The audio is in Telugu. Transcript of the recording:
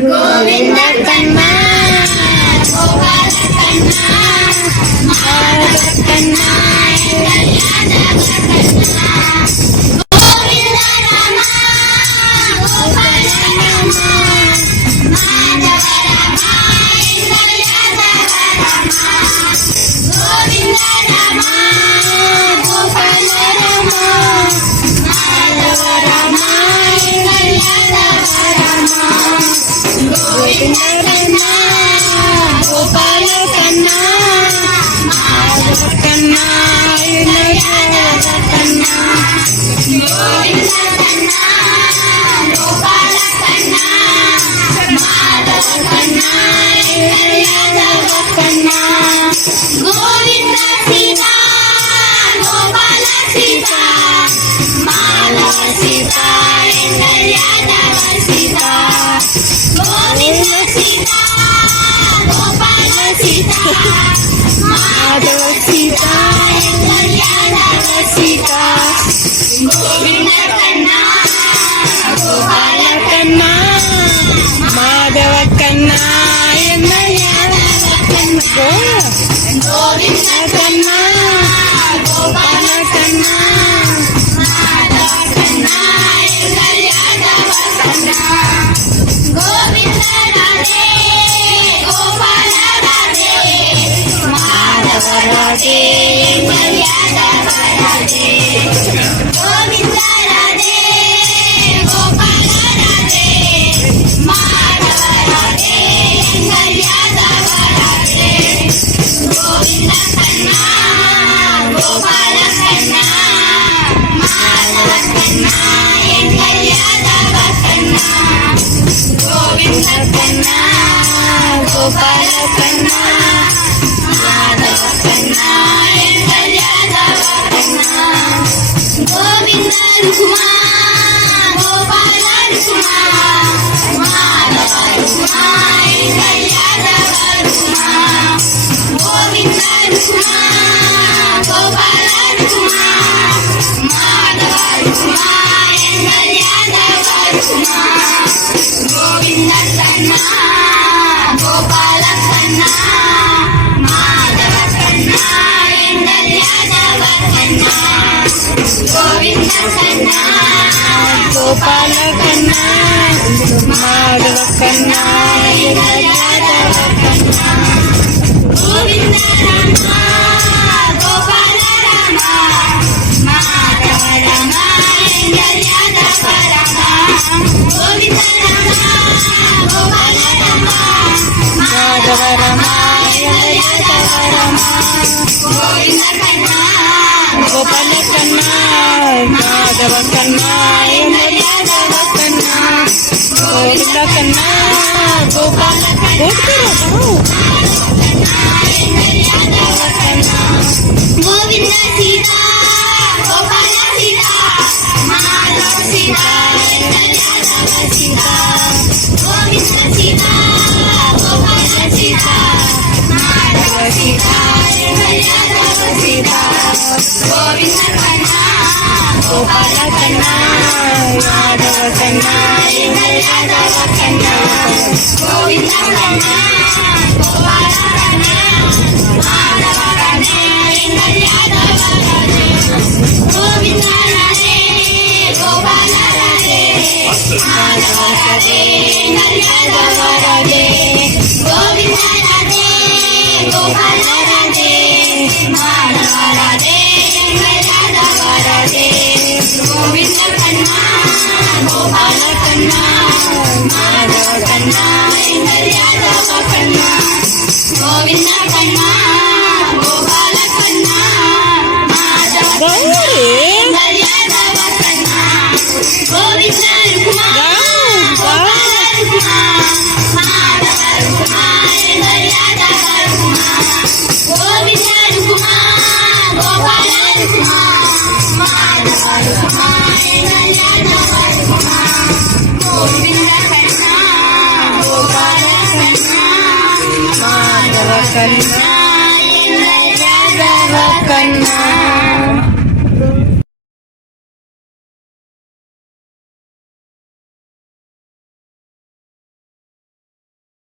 గోవింద కన్నా గోపాల కన్నా మాధవ కన్నా యాదవ కన్నా గోవింద రమ గోపాల రమ మాధవ రమ యాదవ రమ గోవింద రమ గోపాల రమ మాధవ రమ యాదవ రమ గోవింద కన్నా గోపాల కన్నా మాధవ కన్నా యాదవ కన్నా గోవింద కన్నా గోపాల కన్నా మాధవ కన్నా యాదవ కన్నా గోవింద సీతా గోపాల సీతా మాధవ సీతా యాదవ సీతా గోవింద సీతా గోపాల సీతా మాధవ సీతా యాదవ సీతా గోవింద కన్నా గోపాల కన్నా మాధవ కన్నా యాదవ కన్నా గోవింద కన్నా గోపాల కన్నా మాధవ కన్నా యాదవ కన్నా గోవింద రాధే గోపాల రాధే మాధవ రాధే యాదవ రాధే గోవింద రాధే గోపాల రాధే మాధవ రాధే యాదవ రాధే గోవింద కన్నా గోపాల కన్నా మాధవ కన్నా యాదవ కన్నా గోవింద కన్నా గోపాల కన్నా మాధవ కన్నా యాదవ కన్నా గోవింద రుక్మా గోపాల రుక్మా మాధవ రుక్మా యాదవ రుక్మా గోవింద రుక్మా గోపాల రుక్మా మాధవ రుక్మా యాదవ రుక్మా గోవింద కన్నా గోపాల కన్నా మాధవ కన్నా యాదవ కన్నా గోవింద కన్నా గోపాల కన్నా మాధవ కన్నా యాదవ కన్నా గోవింద రమ గోపాల రమ మాధవ రమ యాదవ రమ గోవింద రమ గోపాల రమ మాధవ రమ యాదవ రమ గోవింద కన్నా గోపాల కన్నా మాధవ కన్నా యాదవ కన్నా గోవింద కన్నా గోపాల యాదవ కన్నా గోవింద సీతా గోపాల సీతా మాధవ సీతా యాదవ సీతా గోవింద సీతా గోపాల సీతా మాధవ సీతా యాదవ సీతా గోవింద కన్నా గోపాల కన్నా మాధవ కన్నా యాదవ కన్నా గోవింద కన్నా గోపాల కన్నా మాధవ కన్నా యాదవ కన్నా గోవింద రాధే గోపాల రాధే మాధవ రాధే యాదవ రాధే గోవింద రాధే గోపాల రాధే మాధవ రాధే యాదవ రాధే గోవింద కన్నా గోపాల కన్నా మాధవ కన్నా యాదవ కన్నా గోవింద కన్నా గోపాల కన్నా మాధవ కన్నా యాదవ కన్నా గోవింద రుక్మా గోపాల రుక్మా మాధవ రుక్మా యాదవ రుక్మా గోవింద రుక్మా గోపాల రుక్మా మాధవ రుక్మా యాదవ రుక్మా గోవింద కన్నా గోపాల కన్నా మాధవ కన్నా యాదవ కన్నా